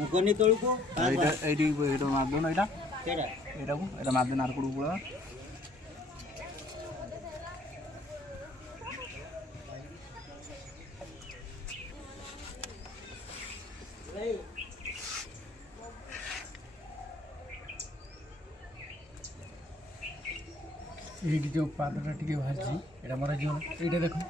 ମୁକନି ତଳକୁ ଏଇଟା ଏଇଠି ଏଇଟା ମାରଦଉନ ଏଇଟା କେଡା ଏଇଟାକୁ ଏଇଟା ମାରଦଉନ ଆରକୁଡକୁ ପଳେଇବା। ये जो पादटा टिके बाहर एटा मरा जीवन एटा देखो